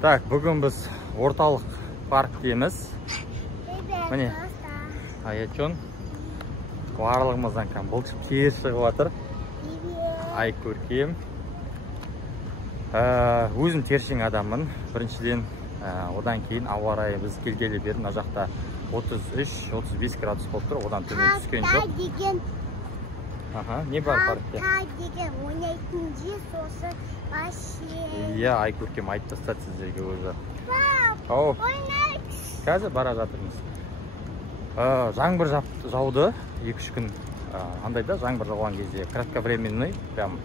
Так, бүгін біз орталық парктеміз. Міне, Аячон. Барлығымыздан бұлшық тез шығып жатыр. Ай көркем. Өзім тершең адаммын. Біріншіден, одан кейін ауа райы біз келгелі бері мына жақта 33-35 градус болып тұр. Одан төмен түскен жоқ. Не бар паркте? Деген ойнайтын жер сосын бассейн. Иә, ай көркем айтып тастады сіздерге өзі. Ойнайық. Қазір бара жатырмыз. Жаңбыр жауды 2-3 күн. Андайда жаңбыр жауған кезде кратковременный, прям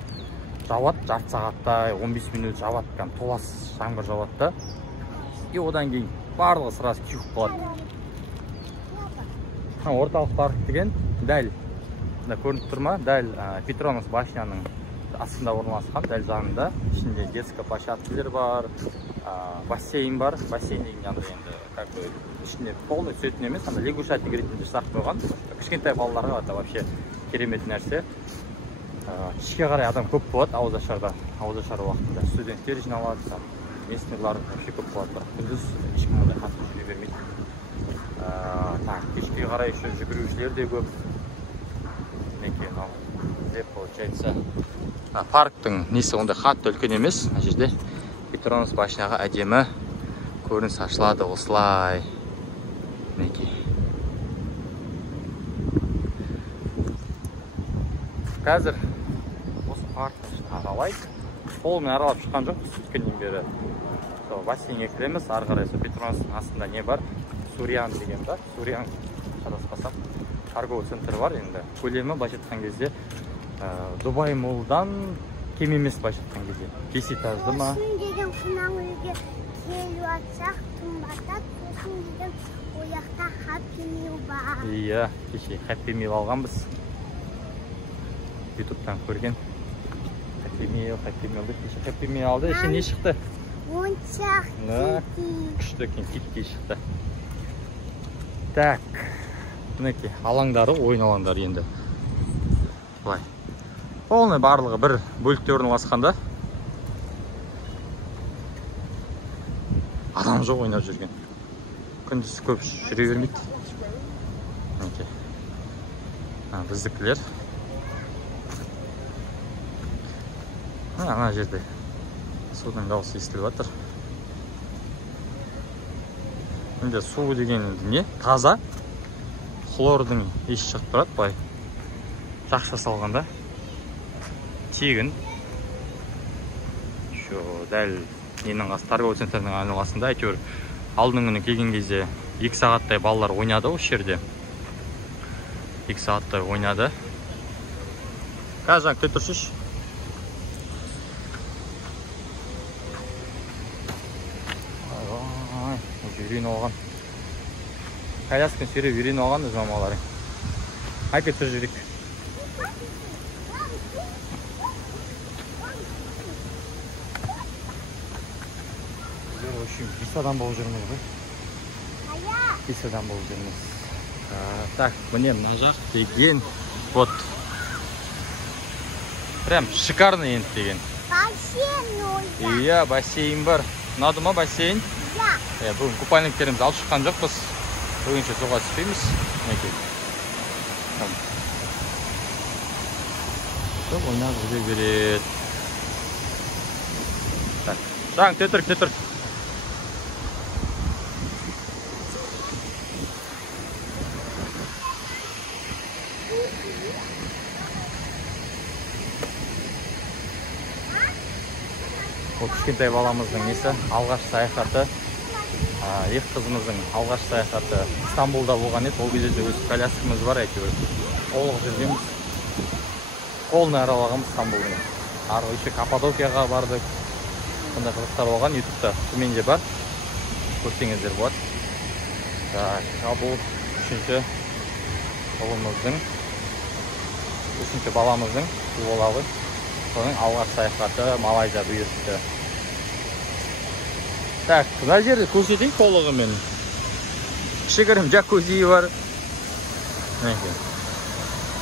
жауады, жарты сағатта 15 минут жауады, прям толассыз жаңбыр жауады. И одан кейін барлығы сразу күйіп қалады. Орталық парк деген дәл көрініп тұр ма? Дәл Петронас башняның астында орналасқан, дәл жанында. Ішінде детская площадкалар бар, бассейн бар. Бассейн деген енді ішінде полный түсетін емес, лягушатник ретінде жасап қойған. Кішкентай балаларға да вообще керемет нәрсе. Кешке қарай адам көп болады ауыз ашарда. Ауыз ашар уақытында студенттер жиналады, местныйлар вообще көп болады. Күндіз ешкім ондай қатты жүре бермейді. Кешке қарай еще жүгірушілер де көп. Получается, парктың несі ондай қатты үлкен емес. Мына жерде Петронас башняға әдемі көрініс ашылады осылай. Мінекей. Қазір осы паркты аралайды. Полный аралап шыққан жоқ, өткеннен бері. Бассейнге кіреміз, ары қарай Петронастың астында не бар? Сурьян деген бар. Сурьян шадаспасам торговый центр бар енді. Көлемі былайша айтқан кезде Дубай молдан кем емес былайша айтқан кезде. 5 этажды ма? Сосын деген қонақ үйге келіп жатсақ қымбаттап, сосын деген ояқта Happy Meal бар. Иә, кеше Happy Meal алғанбыз. Ютубтан көрген. Happy Meal'ды кеше Happy Meal алды. Іші не шықты? Моншақ китти. Күшті екен, китти шықты. Так, мінекей алаңдары, ойын алаңдары енді. Былай. Полный барлығы бір бөлікте орналасқанда. Адам жоқ ойнап жүрген. Күндіз көп жүре бермейді. Мінекей. Біздікілер. Ана жерде судың дауысы естіліп жатыр. Енді су деген не? Таза. Хлордың еш шығып тұрады, былай. Жақша салғанда. Тегін. Дәл ненің қасы торговый центрдің айналасында. Әйтеуір алдың күні келген кезде 2 сағаттай балалар ойнады осы жерде. 2 сағаттай ойнады. Қазір күте тұрсыш. Үйрен оған. Колясканы сүйреп үйрен оған мамалары. Айпе тұр жүрек. Біздер өшін 5 адам болып жүрміз ғой. 5 адам болып жүрміз. Так, міне мына жақ деген. Вот. Прям шикарный енді деген. Бассейн. Иә, бассейн бар. Ұнады ма бассейн? Бүгін купальниктеріміз алып шыққан жоқпыз. Бүгінше суға түспейміз. Мінекей. Көп ойнап жүре береді. Так, жаң, тетір. Ол кішкентай баламыздың несі, алғаш саяхаты. Екі қызымыздың алғаш саяхаты Стамбулда болған еді. Ол кезде өз коляскамыз бар әйтеуір. Олық жүргенбіз. Полный аралағанбыз Стамбулдың. Арғы еще Каппадокияға бардық. Бұндай қызықтар болған ютубта төменде бар. Көрсеңіздер болады. Бұл үшінші баламыздың болағы. Соның алғаш саяхаты Малайзия бұйыртты. Так, мына жерді көрсетейін толығымен. Кішігірім джакузи бар.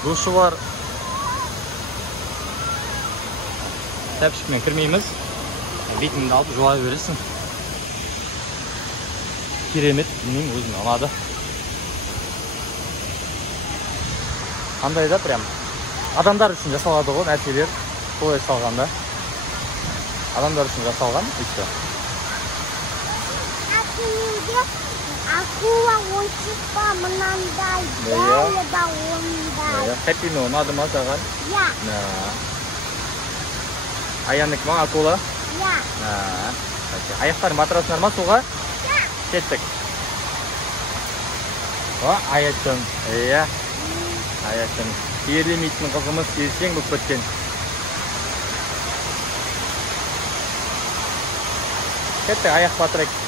Душы бар. Тәпішкімен кірмейміз. Бетіңді алып жуа бересің. керемет, білмеймін, өзіме ұнады. Қандай да прям адамдар үшін жасалады ғой нәрселер, солай жасалғанда. Адамдар үшін жасалған, өйткені. Акула ойыншық па мынандай, бәрі да ондай. Хәппиме ұнады ма саған? Иә. Аяныкі ма акула? Иә. Аяқтарын батырасыңдар ма суға? Иә. Кеттік. Аятжан. Иә. Аятжан. Ерлемейтін қызымыз ерсең болып кеткен. Кеттік, аяқ батырайық.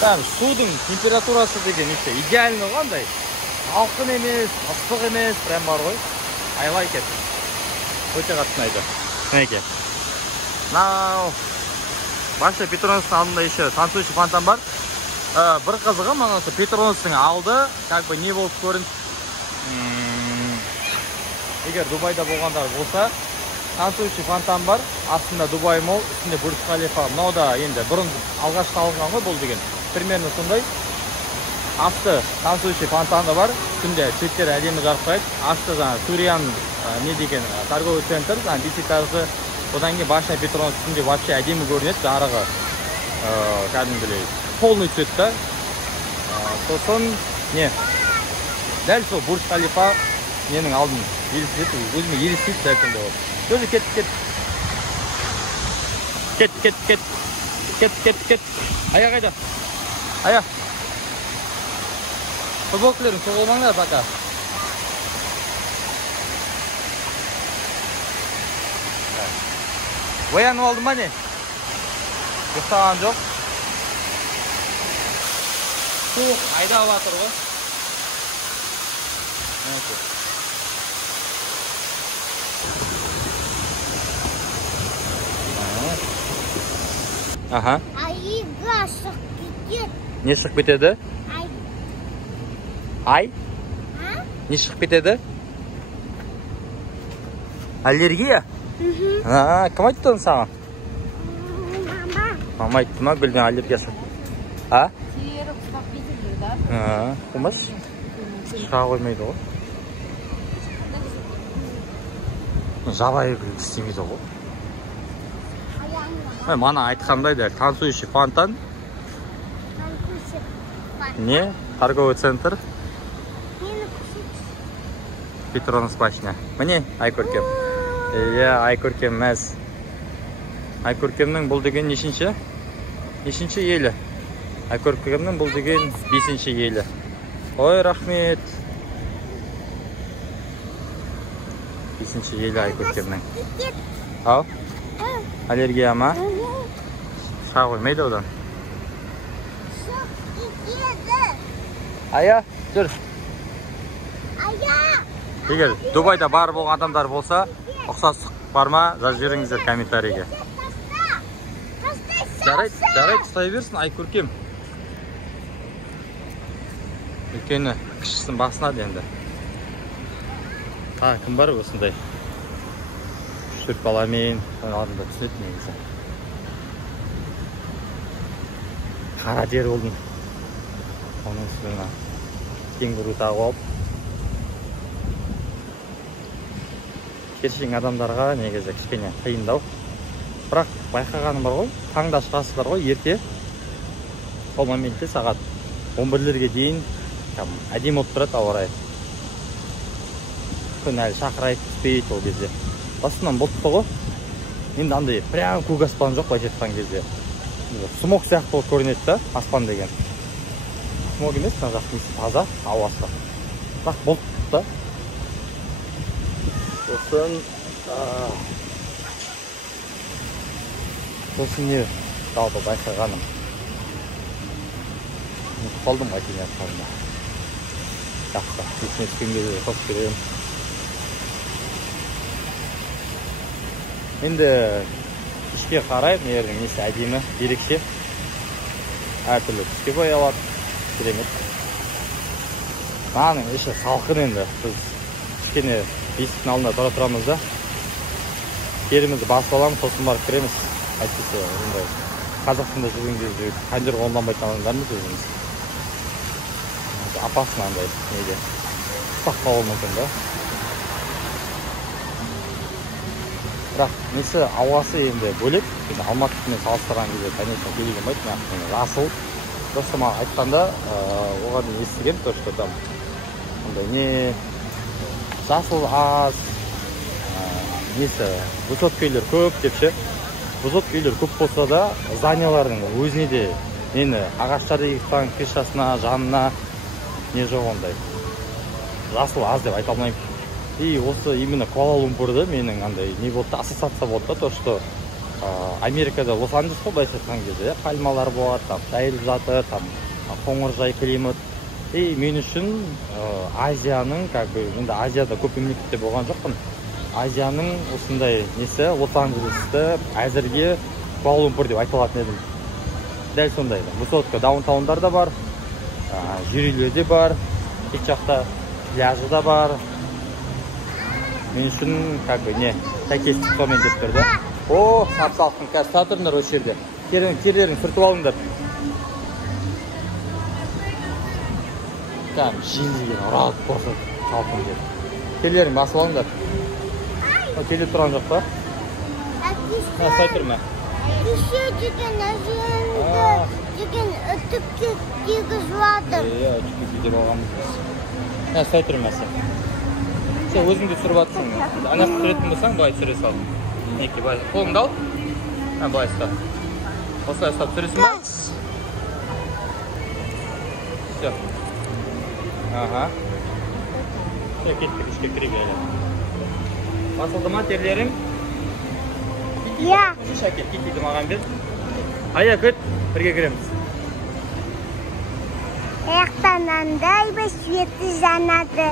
Судың температурасы деген идеальный қандай. Салқын емес, ыстық емес, прям бар ғой. I like it. Өте қатты ұнайды. Мінекей. Башта Петроностың алдында еще танцующий фонтан бар. Бір қызығы манасы Петроностың алды, как бы не болып көрінді. Егер Дубайда болғандар болса, танцующий фонтан бар, астында Дубай мол, үстінде Бурдж Халифа. Мынау да енді бұрын алғашқы алынған ғой бұл деген. Примерно сондай. Асты танцующий фонтаны бар, үстінде цветтер әдемі жарқырайды. Асты жаңа Туриан не деген торговый центр, жаңа бесетажды. Одан кейін Башня Петроновс үстінде вообще әдемі көрінеді, жарығы кәдімгідей полный цветта. Сосын не? Дәл сол Бурдж Халифа менің алдым елестейді, өзіме елестейді дәл сондай болып. Өзі кет. Аяқ қайда? Аяқ. Футболкілерін соғылмаңдар пока. Оянып алдым ба не? Ұйықтаған жоқ. Суық айдап жатыр ғой. Аха. Айға шығып кетеді. Не шығып кетеді? Ай? Не шығып кетеді? Аллергия? Кім айтты оны саған? Мама. Мама айтты ма гүлдің аллергиясы? Тері құлап кетеді да. Қылмаш? Шыға қоймайды ғой. Жабайы гүл істемейді ғой. Мана айтқандай дәл, танцующий фонтан. Не? Торговый центр. Петроновс Башня. Міне, Айкөркем. Айкөркем мәз. Айкөркемнің бұл деген нешінші? Нешінші елі? Айкөркемнің бұл деген 5-ші елі. Ой, рахмет. 5-ші елі Айкөркемнің. Ау? Аллергия ма? Шыға қоймайды одан. Ая, жүр. Егер Дубайда бар болған адамдар болса, ұқсастық бар ма, жазып жіберіңіздер комментарийге. Жарайды, ұстай берсін, Айкөркем. Өйткені кішісін басынады енді. Кім бар осындай? 3 баламен, алдында түсінеді негізі. Қара дер болдым. Оның үстіне кенгуру тағып алып. Кешің адамдарға негізі кішкене қиындау. Бірақ байқағаным бар ғой, таңда шығасыздар ғой, ерте. Сол моментте сағат 11-лерге дейін әдемі болып тұрады ауа райы. Күн әлі шақырайды, түспейді ол кезде. Басынан бұлтты ғой. Енді андай прям көк аспан жоқ былайша айтқан кезде. Смог сияқты болып көрінеді да, аспан деген. Смог емес, мына жақ несі таза, ауасы. Бірақ бұлтты да. Сосын не жалпы байқағаным. Қалдым қайтын атқанымда. Жақсы, есіне түскен кезде қосып беремін. Енді ішке қарайып, нелердің несі әдемі, ерекше. Әртүрлі түске боялады, керемет. Мынаның іші салқын енді. Біз кішкене есіктің алдында тұрамыз да. Керімізді басып аламыз, сосын барып кіреміз. Әйтпесе, Қазақстанда жүрген кезде кондер қолданбайтын адамдармыз өзіміз. Опасно андай неде. Ұсақ қалуы мүмкін да. Бірақ несі ауасы енді бөлек. Алматымен салыстырған кезде, конечно, келе келмейді. Жасыл. Просто маған айтқанда, оған естіген, то, что там не жасыл аз, несі высотка үйлер көп деп ше. Высотка үйлер көп болса да, зданиялардың өзіне де мені ағаштар егістің крышасына, жанына не жоқ ондай. Жасыл аз деп айта алмаймын. И осы именно Куала-Лумпурда менің андай не болды, ассоциация болды, то, что Америкада Лос-Анджелес қой былайша айтқан кезде, пальмалар болады, там жайылып жатыр, там қоңыржай климат. И мен үшін Азияның, как бы, енді Азияда көп мемлекетте болған жоқпын. Азияның осындай несі Лос-Анджелесті әзірге Куала-Лумпур деп айта алатын едім. Дәл сондай. Высотка даунтаундар да бар, жер үйлер де бар, ек жақта пляжы да бар. Мен үшін, как бы, не, сәйкестік сонымен деп тұрды. О, сап-салқын, қазір сатырындар осы жерде. Терлерін сүртіп алыңдар. Кәм, жел деген ұрады болса салқын деп. Терлерін басып алыңдар. Телеп тұрған жоқ па? Сай тұрма. Еще деген әжеңді деген үтіп кегіз жуадым. Үтіп кегіз алғанбыз. Сай тұрма сен. Сен өзіңді түсіріп атсың. Анасын түсіретін болсаң, былай түсіре сал. Неке, былай. Қолыңды ал. Былай ұста. Осылай ұстап түсіресің ба? Все. Аха. Кеттік ішке кіріп әлі. Басылды ма терлерің? Иә. Шәкет, кетейді маған бер. Ая, көт, бірге кіреміз. Аяқтан андай ба светі жанады.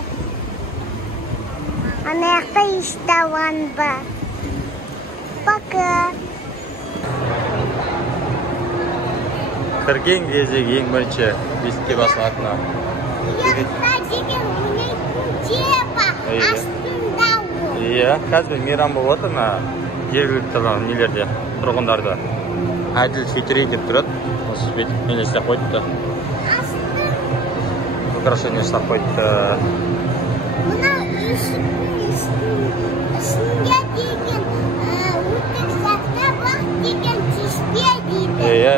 Ана аяқта иштаван ба. Пока. Кірген кездегі ең бірінші бесікке басылатына. Аяқта деген ойнайтын тепа. Астында ол. Иә, қазір мейрам болып отыр, жергілікті нелерде, тұрғындарды әділ сөйтірейін деп тұрады. Осы бетіп мен істеп қойыпты. Украшение істеп қойыпты. Мына үстінде деген өтік сәтті бақ деген тиспе дейді. Иә,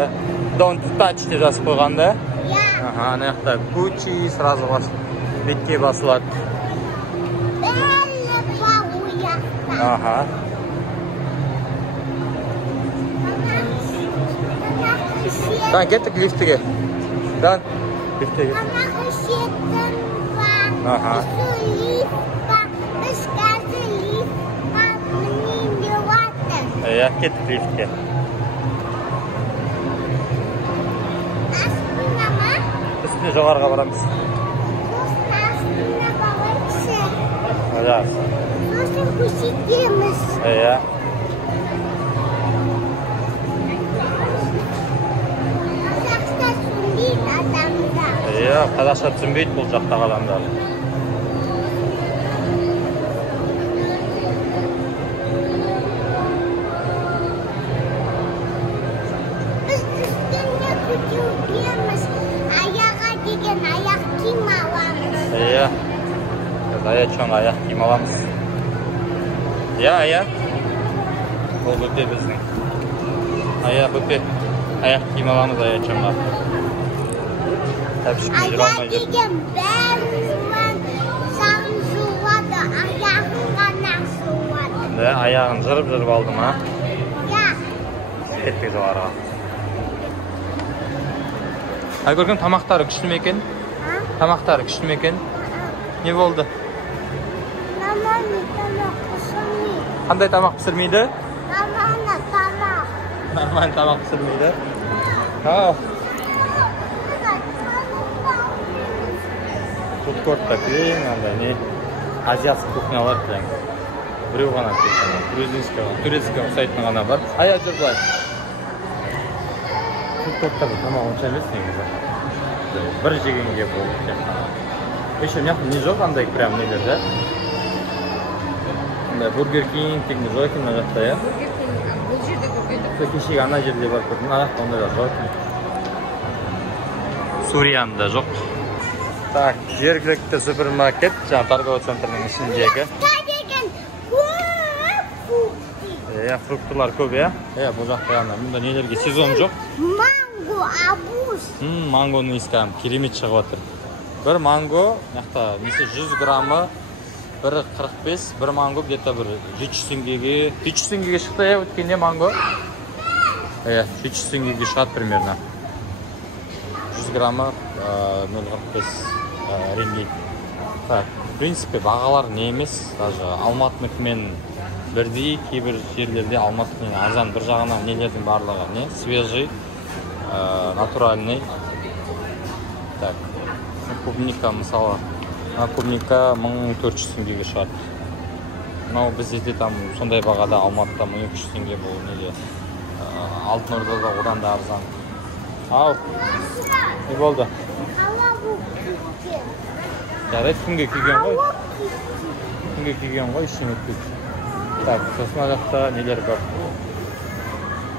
don't touch деп жазып қойғанда. Иә. Ана жақта Gucci сразу бетке басылады. Бәлі ба ояқта. Аха. Дан, кеттік лифтіге. Дан, лифтіге. Ана үшетін ба. Аха. Үсі лифт ба. Біз қазір лифт ба. Мінен де ватыр. Иә, кеттік лифтіге. Астына ма? Үстіне жоғарға барамыз. Сосын астына балайықшы. Жақсы. Сосын көрсетеміз. Иә. Иә, қазақша түсінбейді бұл жақтағы адамдар. Біз үстіне көтереміз. Аяға деген аяқ киім аламыз. Иә. Біз аячон аяқ киім аламыз. Иә, ая. Бұл бүпе біздің. Ая, бүпе. Аяқ киім аламыз аячонға. Аяқ деген бәрінен жағын жуады, аяғын ғана жуады. Да, аяғын жырып алды ма? Иә. Кеттік жоғарға. Көрген тамақтары күшті ме екен? Тамақтары күшті ме екен? Не болды? Нормальный тамақ пісірмейді. Қандай тамақ пісірмейді? Нормальный тамақ. Нормальный тамақ пісірмейді. Фудкортта кілең, андай не? Азиатский кухнялар кілең. Біреу ғана кеткен. Турецкий ұқсайтын ғана бар. Ая жүр былай. Фудкорттарда тамақ онша емес негізі. Бір жегенге болды тек қана. Еще не жоқ андай прям нелер да? Бургер Кинг, тек жоқ екен мына жақта, иә? Бургер Кинг бұл жерде көргендік кешегі ана жерде бар көрдім, ондайлар жоқ. Сурияда жоқ. Так, жергілікті супермаркет, жаңа торговый центрдің ішіндегі. Фруктылар көп, бұл жақта яғына. Мұнда нелерге сезон жоқ. Манго, абуз. Мангоны искам, керемет шығып отыр. Бір манго, яқта 100 граммы, 1,45, бір манго где-то бір 300 теңгеге. 300 теңгеге шықты, өткенде манго. 300 теңгеге шығады примерно. 100 граммы 0,45 рингит. Так, в принципе, бағалар не емес, даже Алматыныкімен бірдей, кейбір жерлерде Алматыныкімен арзан. Бір жағынан нелердің барлығы не? Свежий, натуральный. Так, клубника мысалы, клубника 1400 теңгеге шығады. Мынау бізде там сондай бағада Алматыда 1200 теңге бұл неге. Алтын Ордада одан да арзан. Ау, не болды? Жарайды, күнге күйген ғой. Күнге күйген ғой, ішіне өтпейді. Так, сосын жақта нелер бар.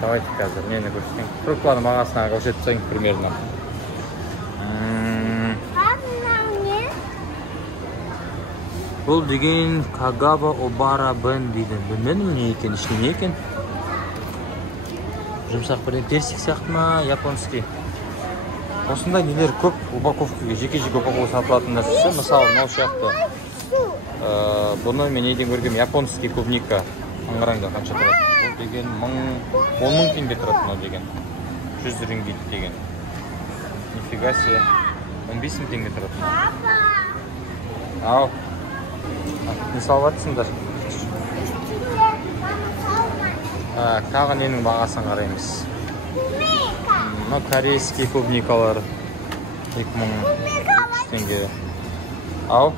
Давайте қазір нені көрсетейін. Фруктылардың бағасына көрсетсең примерно. Бұл деген Кагава Обара Бен дейді. Білмедім не екен, ішіне не екен? Жұмсақ бірден персик сияқты ма, японский. Осындай нелер көп упаковкаға, жеке-жеке упаковка сатылатын нәрсесі. Мысалы, мынау сияқты. Бұны мен неден көргем, японский клубника. Аңғараңда қанша тұрады. Бұл деген 10 теңге тұрады мынау деген. 100 рингит деген. Нифига себе. 15 теңге тұрады. Ау. Не салыватсыңдар? Тағы ненің бағасын қараймыз. Корейский клубникалар 2000 теңге. Ау.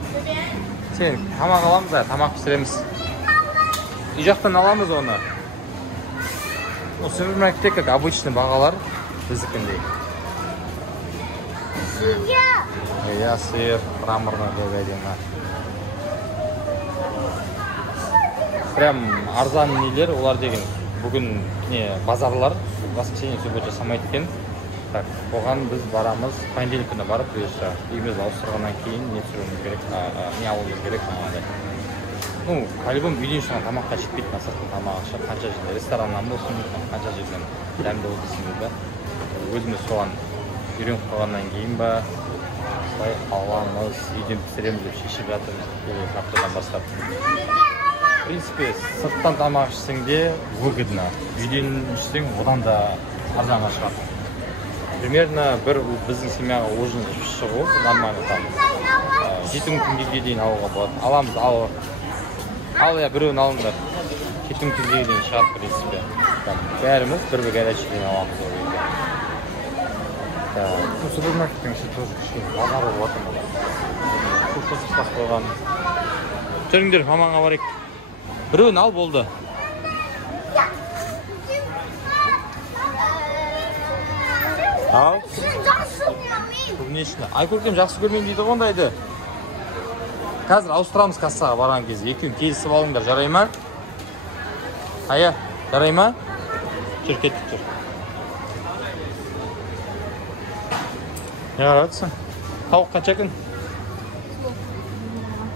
Сен тамақ аламыз да, тамақ пісіреміз. Үй жақтан аламыз оны. Супермаркетте как обычный бағалар біздікіндей. Сыр, мраморный говядина. Прям арзан нелер, олар деген бүгін базарлар воскресенье суббота жасамайды екен. Так, оған біз барамыз, понедельник күні барып, үйіміз ауыстырғаннан кейін не түсіруіміз керек, не алуымыз керек жаңағыдай. По-любому үйден шығған тамаққа жетпейді, сырттың тамағы қанша жерден, рестораннан болсын, қанша жерден дәмді болсын дейді. Өзіміз соған үйреніп қалғаннан кейін ба, солай аламыз, үйден пісіреміз деп шешіп жатырмыз, келесі аптадан бастап. В принципе, сырттан тамақ ішсең де выгодно. Үйден ішсең, одан да арзанға шығады. Примерно бір біздің семьяға ужин шығу нормально там. 7 күнге дейін алуға болады. Аламыз, ал я біреуін алыңдар. 7 күнге дейін шығады, в принципе. Бәріміз бір горячийден аламыз ол кезде. Супермаркеттің іші тоже кішкене бағары болады. Көпті сықтап қойған. Жүріңдер, маманға барайық. Біреуін ал болды. Ау? Клубничный. Ай, көркем жақсы көрмейін дейді қондайды. Қазір ауыстырамыз кассаға барған кезде. Екеуін келісіп алыңдар, жарай ма? Ая, жарай ма? Жүр, кеттік жүр. Не қаратсың? Тауық қанша күн?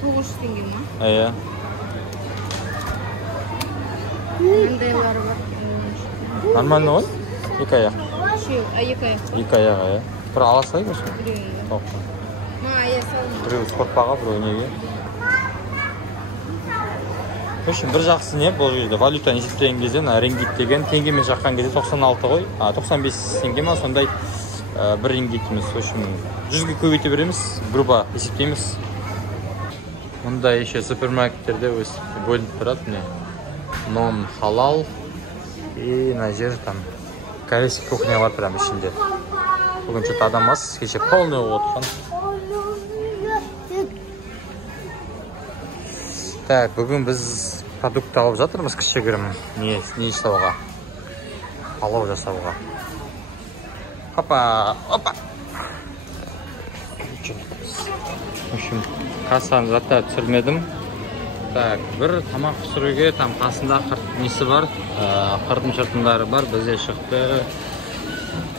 900 теңге ма? Ая. Маңдайлары бар. Нормально ғой? Екі аяқ. Екі аяқ. Екі аяқ, ая. Бір ала салайық осы? Біреуін. Ая салын. Біреу спортпаға, біреу неге. В общем, бір жақсы не, бұл жерде валютаны есептеген кезде, рингит деген теңгемен жаққан кезде 96 ғой, 95 теңге ма, сондай бір рингитіміз. В общем, 100-ге көбейте береміз, грубо есептейміз. Мұнда еще супермаркеттерде бөлініп тұрады, не? Нон халал и на жер там корейский кухня бар прям ішінде. Бүгін что-то адам аз, кеше полный отқан. Так, бүгін біз продукт алып жатырмыз кішігірім не жасауға, палау жасауға. Опа, опа. В общем, кассаны заттар түсірмедім. Так, бір тамақ пісіруге там қасында несі бар, қыртым-шыртымдары бар. Бізде шықты.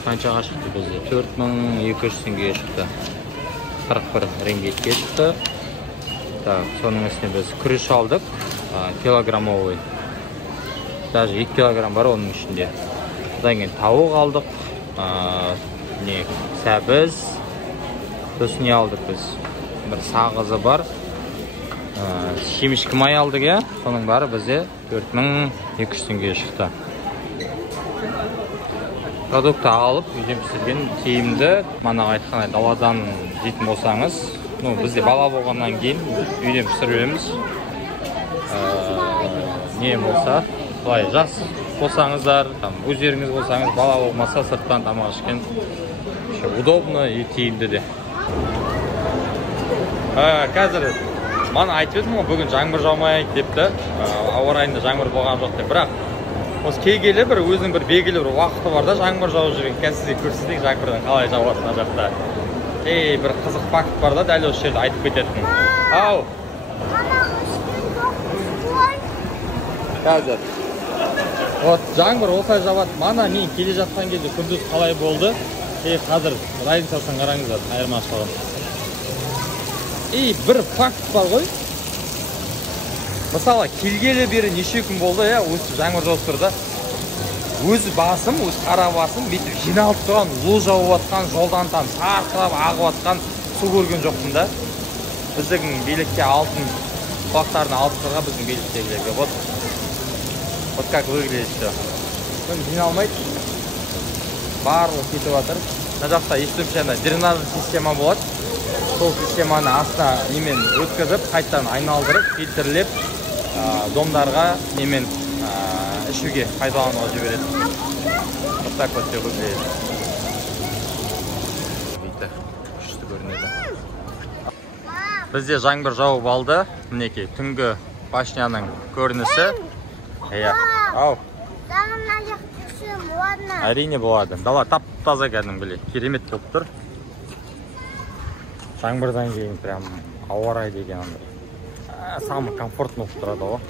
Қаншаға шықты бізде? 4200 теңгеге шықты. 41 рингетке шықты. Так, соның үстіне біз күріш алдық, килограммовый. Даже 2 килограмм бар оның ішінде. Одан кейін тауық алдық, сәбіз. Сосын не алдық біз? Бір сағызы бар. Шемішкі май алдық, я? Соның бары бізде 4200 теңгеге шықты. Продукты алып, үйден пісірген тиімді. Мана айтқандай даладан жейтін болсаңыз, бізде бала болғаннан кейін үйден пісіреміз. Не болса, былай жас болсаңыздар, өздеріңіз болсаңыз, бала болмаса сырттан тамақ ішкен удобно и тиімді де. Қазір мана айтып едім, бүгін жаңбыр жаумайды депті. Ауа райында жаңбыр болған жоқ деп. Бірақ осы келгелі бір өзінің бір белгілі бір уақыты бар да жаңбыр жауып жүрген. Қазір сізге көрсетейік жаңбырдан қалай жауатын ана жақта. Бір қызық факт бар да, дәл осы жерде айтып кететін. Ау. Қазір. Вот жаңбыр осылай жауады. Мана мен келе жатқан кезде күндіз қалай болды? Қазір разницасын қараңыздар, айырмашылығын. Бір факт бар ғой. Мысалы, келгелі бері неше күн болды, осы жаңбыр жауып тұрды. Өзі басым, өз қара басым, бүйтіп жиналып тұрған, лу жауып атқан, жолдан там сарқырап ағып атқан су көрген жоқпын да. Біздің билікке алтын құлақтарын алып тұрға біздің биліктегілерге. Вот как выглядит все. Жиналмайды. Барлығы кетіп жатыр. Мына жақта естімше дренажный система болады. Сол системаны астына немен өткізіп, қайтадан айналдырып, фильтрлеп, домдарға немен ішуге пайдалануға жібереді. Вот так вот все выглядит. Бүйтті, күшті көрінеді. Бізде жаңбыр жауып алды. Мінекей, түнгі башняның көрінісі. Ау. Әрине болады. Дала тап-таза кәдімгідей. Керемет болып тұр. Жаңбырдан кейін прям ауа райы деген андай. Самый комфортный болып тұрады ғой.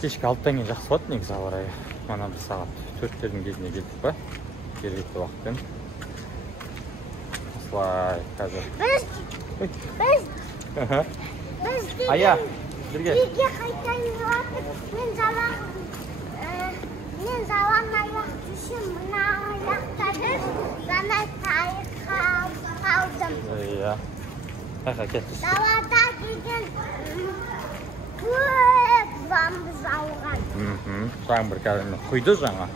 Кешкі 6-тан кейін жақсы болады негізі ауа райы. Мана бір сағат 4-тердің кезіне келдік па? Жергілікті уақытпен. Осылай қазір. Біз Ая, бірге. Үйге қайтайын жатып, мен жалаң аяқ düşün, мына аяқтады, жаңа тайыққа қалдым. Қайқа кеттіз. Далада деген көп жаңбыр жауған. Жаңбыр кәдімгі құйды жаңа.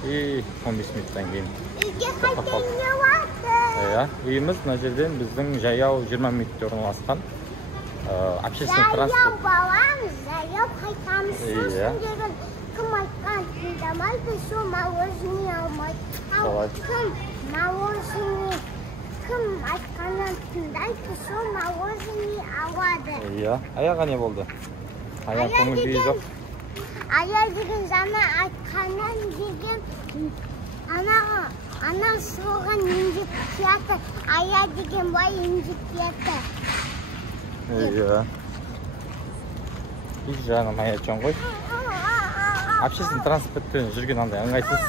15 минуттан кейін. Үйге қайтайын жатып. Үйіміз мына жерден біздің жаяу 20 минутте орналасқан. Общественный транспорт. Жаяу баламыз, жаяу қайтамыз. Сосын деген кім айтқан тыңдамайды, сол мороженое алмайды. Кім айтқанын тыңдайды, сол мороженое алады. Аяға не болды? Аяқ көңіл күйі жоқ. Ая деген жаңа айтқанын деген ана соған емдеп кияты. Ая деген бай емдеп кияты. Екі жағынан аячан ғой. Общественный транспортпен жүрген андай ыңғайсыз.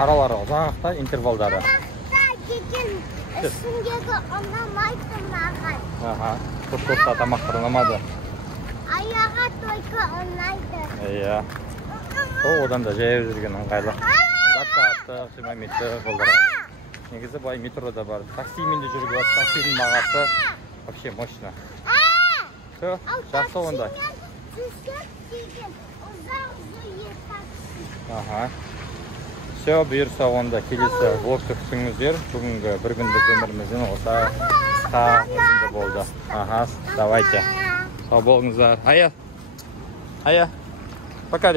Аралары ұзақта интервалдары. Деген үстіндегі ұнамайды маған. Көп-көпті тамақтар ұнамады. Аяға только ұнайды. Одан да жаяу жүрген ыңғайлы. Жаттақты, 20 метр жолдарға. Негізі бай метрода бар. Таксимен де жүріп жатыр. Таксидің бағасы вообще мощно. Жақсы онда. Все, бұйырса онда келесі влогты күтіңіздер. Бүгінгі бір күндік өмірімізден оса қысқа өзінде болды. Давайте. Сау болыңыздар. Ая, пока.